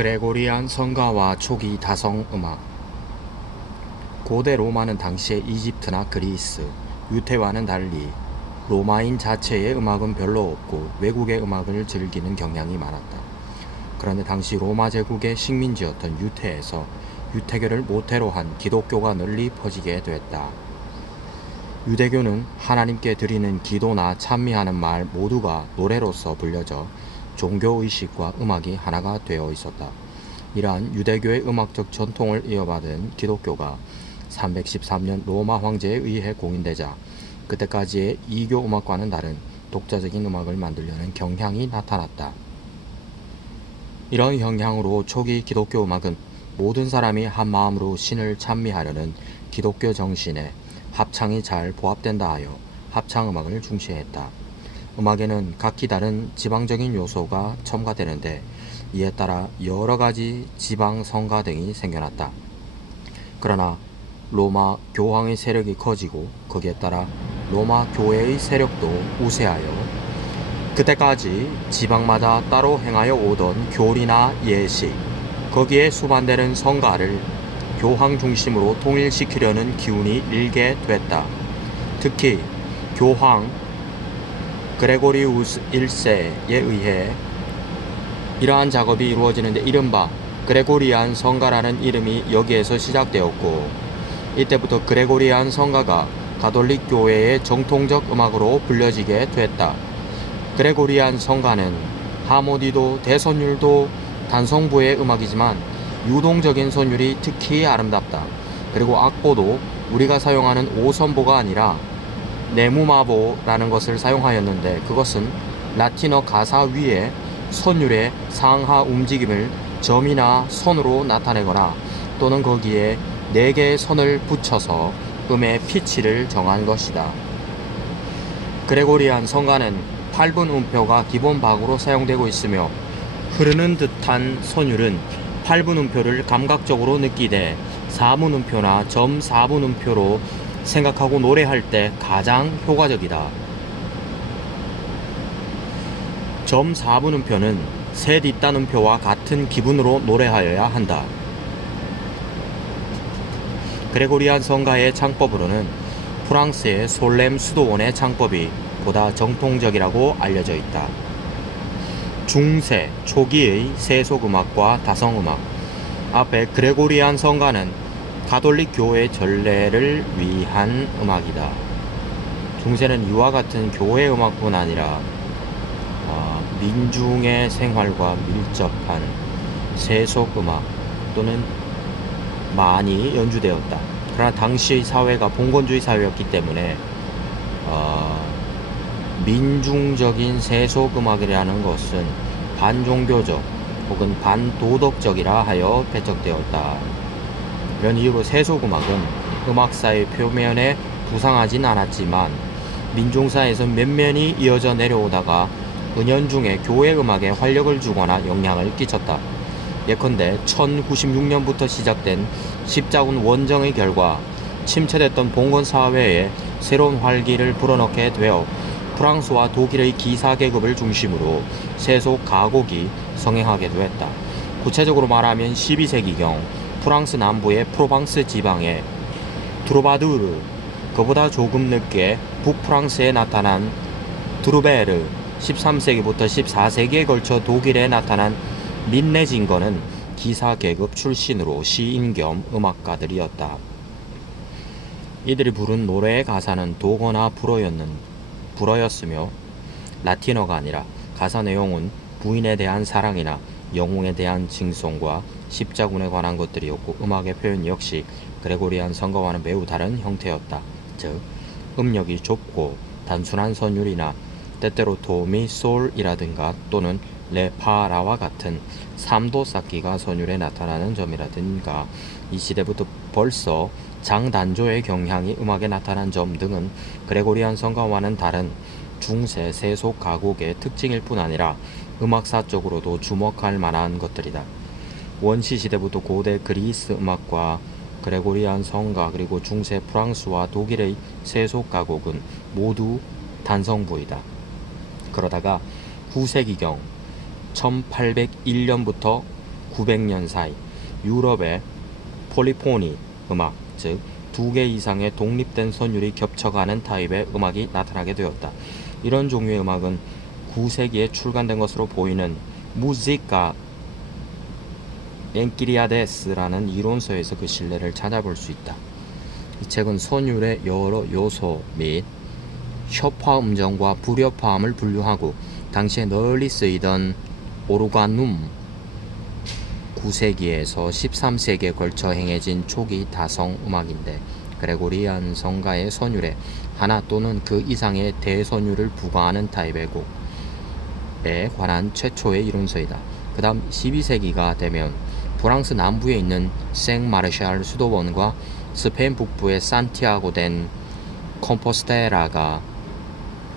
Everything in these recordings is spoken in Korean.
그레고리안 성가와 초기 다성 음악. 고대 로마는 당시의 이집트나 그리스, 유태와는 달리 로마인 자체의 음악은 별로 없고 외국의 음악을 즐기는 경향이 많았다. 그런데 당시 로마 제국의 식민지였던 유태에서 유태교를 모태로 한 기독교가 널리 퍼지게 됐다. 유대교는 하나님께 드리는 기도나 찬미하는 말 모두가 노래로서 불려져 종교의식과 음악이 하나가 되어 있었다. 이러한 유대교의 음악적 전통을 이어받은 기독교가 313년 로마 황제에 의해 공인되자 그때까지의 이교 음악과는 다른 독자적인 음악을 만들려는 경향이 나타났다. 이런 경향으로 초기 기독교 음악은 모든 사람이 한 마음으로 신을 찬미하려는 기독교 정신에 합창이 잘 보합된다 하여 합창음악을 중시했다. 음악에는 각기 다른 지방적인 요소가 첨가되는데 이에 따라 여러 가지 지방 성가 등이 생겨났다. 그러나 로마 교황의 세력이 커지고 거기에 따라 로마 교회의 세력도 우세하여 그때까지 지방마다 따로 행하여 오던 교리나 예식, 거기에 수반되는 성가를 교황 중심으로 통일시키려는 기운이 일게 됐다. 특히 교황 그레고리우스 1세에 의해 이러한 작업이 이루어지는데 이른바 그레고리안 성가라는 이름이 여기에서 시작되었고, 이때부터 그레고리안 성가가 가톨릭 교회의 정통적 음악으로 불려지게 됐다. 그레고리안 성가는 하모니도 대선율도 단성부의 음악이지만 유동적인 선율이 특히 아름답다. 그리고 악보도 우리가 사용하는 5선보가 아니라 네무마보라는 것을 사용하였는데 그것은 라틴어 가사 위에 선율의 상하 움직임을 점이나 선으로 나타내거나 또는 거기에 4개의 선을 붙여서 음의 피치를 정한 것이다. 그레고리안 성가는 8분 음표가 기본 박으로 사용되고 있으며 흐르는 듯한 선율은 8분 음표를 감각적으로 느끼되 4분 음표나 점 4분 음표로 생각하고 노래할 때 가장 효과적이다. 점 4분 음표는 세 뒷단 음표와 같은 기분으로 노래하여야 한다. 그레고리안 성가의 창법으로는 프랑스의 솔렘 수도원의 창법이 보다 정통적이라고 알려져 있다. 중세 초기의 세속음악과 다성음악. 앞에 그레고리안 성가는 가톨릭 교회 전례를 위한 음악이다. 중세는 이와 같은 교회 음악뿐 아니라 민중의 생활과 밀접한 세속음악 또는 많이 연주되었다. 그러나 당시의 사회가 봉건주의 사회였기 때문에 민중적인 세속음악이라는 것은 반종교적 혹은 반도덕적이라 하여 배척되었다. 이런 이유로 세속음악은 음악사의 표면에 부상하진 않았지만 민중사에서 면면이 이어져 내려오다가 은연중에 교회 음악에 활력을 주거나 영향을 끼쳤다. 예컨대 1096년부터 시작된 십자군 원정의 결과 침체됐던 봉건사회에 새로운 활기를 불어넣게 되어 프랑스와 독일의 기사계급을 중심으로 세속 가곡이 성행하게 되었다. 구체적으로 말하면 12세기경 프랑스 남부의 프로방스 지방의 드로바두르, 그보다 조금 늦게 북프랑스에 나타난 드루베르, 13세기부터 14세기에 걸쳐 독일에 나타난 민네징거는 기사계급 출신으로 시인 겸 음악가들이었다. 이들이 부른 노래의 가사는 도거나 불어였으며 라틴어가 아니라 가사 내용은 부인에 대한 사랑이나 영웅에 대한 징송과 십자군에 관한 것들이었고 음악의 표현 역시 그레고리안 성가와는 매우 다른 형태였다. 즉 음역이 좁고 단순한 선율이나 때때로 도미솔이라든가 또는 레파라와 같은 3도 쌓기가 선율에 나타나는 점이라든가 이 시대부터 벌써 장단조의 경향이 음악에 나타난 점 등은 그레고리안 성가와는 다른 중세 세속 가곡의 특징일 뿐 아니라 음악사적으로도 주목할 만한 것들이다. 원시 시대부터 고대 그리스 음악과 그레고리안 성가 그리고 중세 프랑스와 독일의 세속 가곡은 모두 단성부이다. 그러다가 9세기경 1801년부터 900년 사이 유럽의 폴리포니 음악, 즉 두 개 이상의 독립된 선율이 겹쳐가는 타입의 음악이 나타나게 되었다. 이런 종류의 음악은 9세기에 출간된 것으로 보이는 무지카 엔키리아데스라는 이론서에서 그 신뢰를 찾아볼 수 있다. 이 책은 선율의 여러 요소 및 협화 음정과 불협화음을 분류하고 당시에 널리 쓰이던 오르가눔 9세기에서 13세기에 걸쳐 행해진 초기 다성 음악인데 그레고리안 성가의 선율에 하나 또는 그 이상의 대선율을 부과하는 타입의 곡에 관한 최초의 이론서이다. 그 다음 12세기가 되면 프랑스 남부에 있는 생마르샬 수도원과 스페인 북부의 산티아고 된 컴포스테라가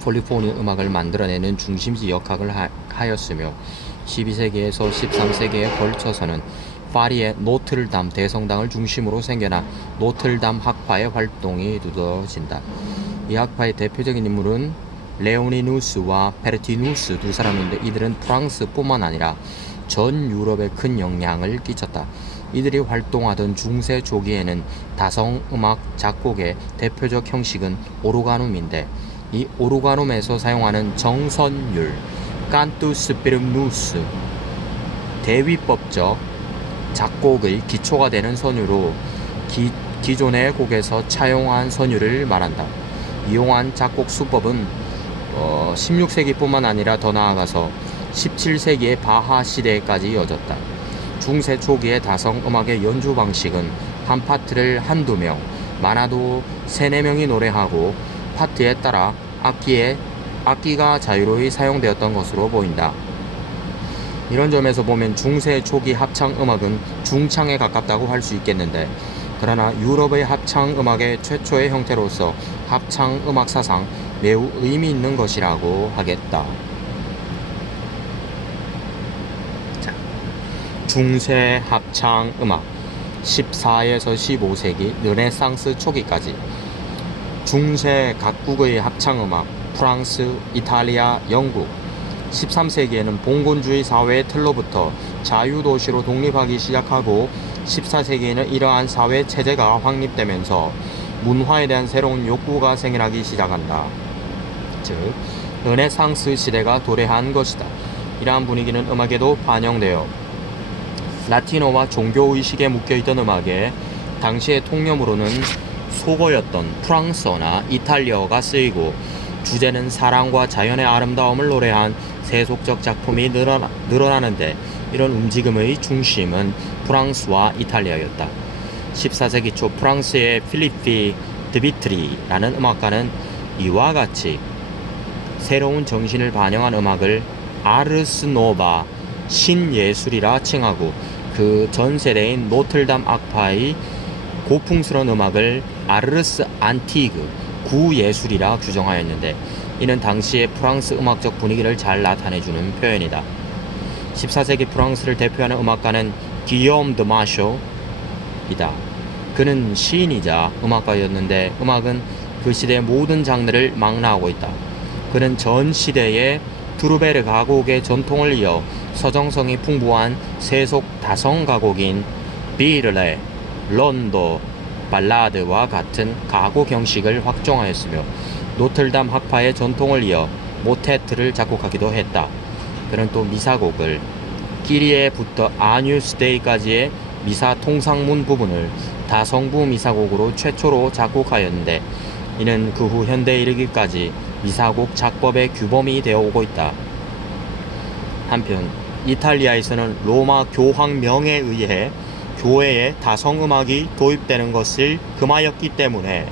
폴리포니 음악을 만들어내는 중심지 역할을 하였으며 12세기에서 13세기에 걸쳐서는 파리의 노트르담 대성당을 중심으로 생겨난 노트르담 학파의 활동이 두드러진다. 이 학파의 대표적인 인물은 레오니누스와 페르티누스 두 사람인데 이들은 프랑스뿐만 아니라 전 유럽에 큰 영향을 끼쳤다. 이들이 활동하던 중세 초기에는 다성음악 작곡의 대표적 형식은 오르가눔인데 이 오르가눔에서 사용하는 정선율 깐투스 피르누스 대위법적 작곡의 기초가 되는 선율로 기존의 곡에서 차용한 선율을 말한다. 이용한 작곡 수법은 16세기뿐만 아니라 더 나아가서 17세기의 바하 시대까지 이어졌다. 중세 초기의 다성 음악의 연주 방식은 한 파트를 한두 명, 많아도 3-4명이 노래하고 파트에 따라 악기가 자유로이 사용되었던 것으로 보인다. 이런 점에서 보면 중세 초기 합창 음악은 중창에 가깝다고 할 수 있겠는데 그러나 유럽의 합창 음악의 최초의 형태로서 합창 음악 사상 매우 의미 있는 것이라고 하겠다. 자, 중세 합창 음악 14에서 15세기 르네상스 초기까지 중세 각국의 합창 음악 프랑스, 이탈리아, 영국 13세기에는 봉건주의 사회의 틀로부터 자유도시로 독립하기 시작하고 14세기에는 이러한 사회 체제가 확립되면서 문화에 대한 새로운 욕구가 생겨나기 시작한다. 즉, 르네상스 시대가 도래한 것이다. 이러한 분위기는 음악에도 반영되어 라틴어와 종교의식에 묶여있던 음악에 당시의 통념으로는 속어였던 프랑스어나 이탈리아어가 쓰이고 주제는 사랑과 자연의 아름다움을 노래한 세속적 작품이 늘어나는데 이런 움직임의 중심은 프랑스와 이탈리아였다. 14세기 초 프랑스의 필리피 드비트리라는 음악가는 이와 같이 새로운 정신을 반영한 음악을 아르스 노바 신예술이라 칭하고 그 전 세대인 노틀담 악파의 고풍스러운 음악을 아르스 안티그 구예술이라 규정하였는데 이는 당시의 프랑스 음악적 분위기를 잘 나타내주는 표현이다. 14세기 프랑스를 대표하는 음악가는 기욤 드 마쇼이다. 그는 시인이자 음악가였는데 음악은 그 시대의 모든 장르를 망라하고 있다. 그는 전 시대의 두르베르 가곡의 전통을 이어 서정성이 풍부한 세속 다성 가곡인 비르레, 론도, 발라드와 같은 가곡 형식을 확정하였으며 노틀담 학파의 전통을 이어 모테트를 작곡하기도 했다. 그는 또 미사곡을 끼리에부터 아뉴스데이까지의 미사 통상문 부분을 다성부 미사곡으로 최초로 작곡하였는데 이는 그 후 현대에 이르기까지 미사곡 작법의 규범이 되어 오고 있다. 한편 이탈리아에서는 로마 교황명에 의해 교회에 다성음악이 도입되는 것을 금하였기 때문에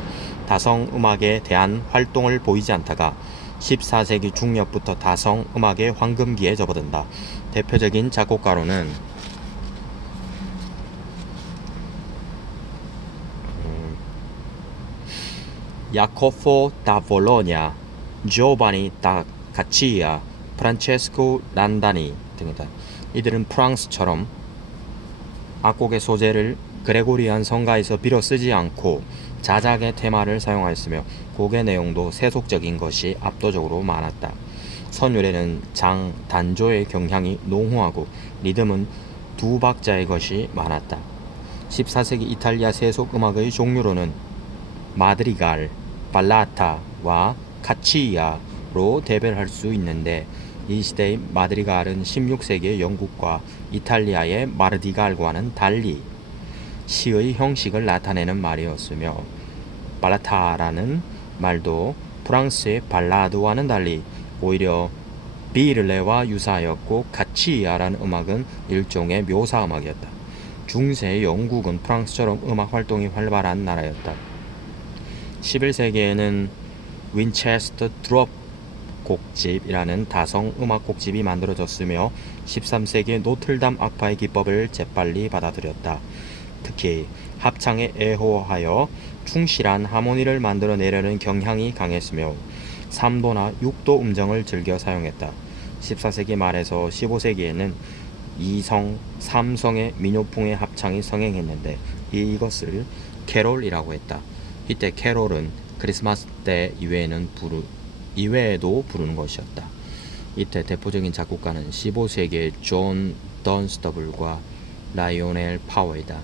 다성음악에 대한 활동을 보이지 않다가 14세기 중엽부터 다성음악의 황금기에 접어든다. 대표적인 작곡가로는 야코포 다 볼로냐, 지오바니 다 카치아, 프란체스코 란다니 등이다. 이들은 프랑스처럼 악곡의 소재를 그레고리안 성가에서 빌어 쓰지 않고 자작의 테마를 사용하였으며 곡의 내용도 세속적인 것이 압도적으로 많았다. 선율에는 장, 단조의 경향이 농후하고 리듬은 두 박자의 것이 많았다. 14세기 이탈리아 세속 음악의 종류로는 마드리갈, 발라타와 카치야로 대별할 수 있는데 이 시대의 마드리갈은 16세기의 영국과 이탈리아의 마르디갈과는 달리 시의 형식을 나타내는 말이었으며 발라타라는 말도 프랑스의 발라드와는 달리 오히려 비를레와 유사하였고 카치야라는 음악은 일종의 묘사 음악이었다. 중세 영국은 프랑스처럼 음악 활동이 활발한 나라였다. 11세기에는 윈체스터 드롭 곡집이라는 다성 음악 곡집이 만들어졌으며 13세기에 노틀담 악파의 기법을 재빨리 받아들였다. 특히 합창에 애호하여 충실한 하모니를 만들어내려는 경향이 강했으며 3도나 6도 음정을 즐겨 사용했다. 14세기 말에서 15세기에는 2성, 3성의 민요풍의 합창이 성행했는데 이것을 캐롤이라고 했다. 이때 캐롤은 크리스마스 때 이외에도 부르는 것이었다. 이때 대표적인 작곡가는 15세기의 존 던스터블과 라이오넬 파워이다.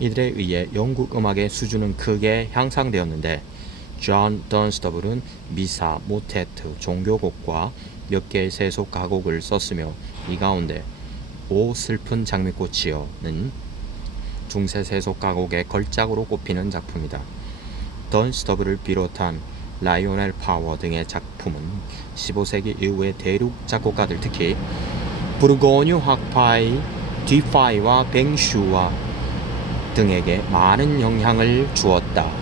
이들에 의해 영국 음악의 수준은 크게 향상되었는데 존 던스터블은 미사, 모테트, 종교곡과 몇 개의 세속 가곡을 썼으며 이 가운데 오 슬픈 장미꽃이여는 중세 세속 가곡의 걸작으로 꼽히는 작품이다. 던스터블을 비롯한 라이오넬 파워 등의 작품은 15세기 이후의 대륙 작곡가들 특히 부르고뉴 학파의 뒤파이와 뱅슈와 등에게 많은 영향을 주었다.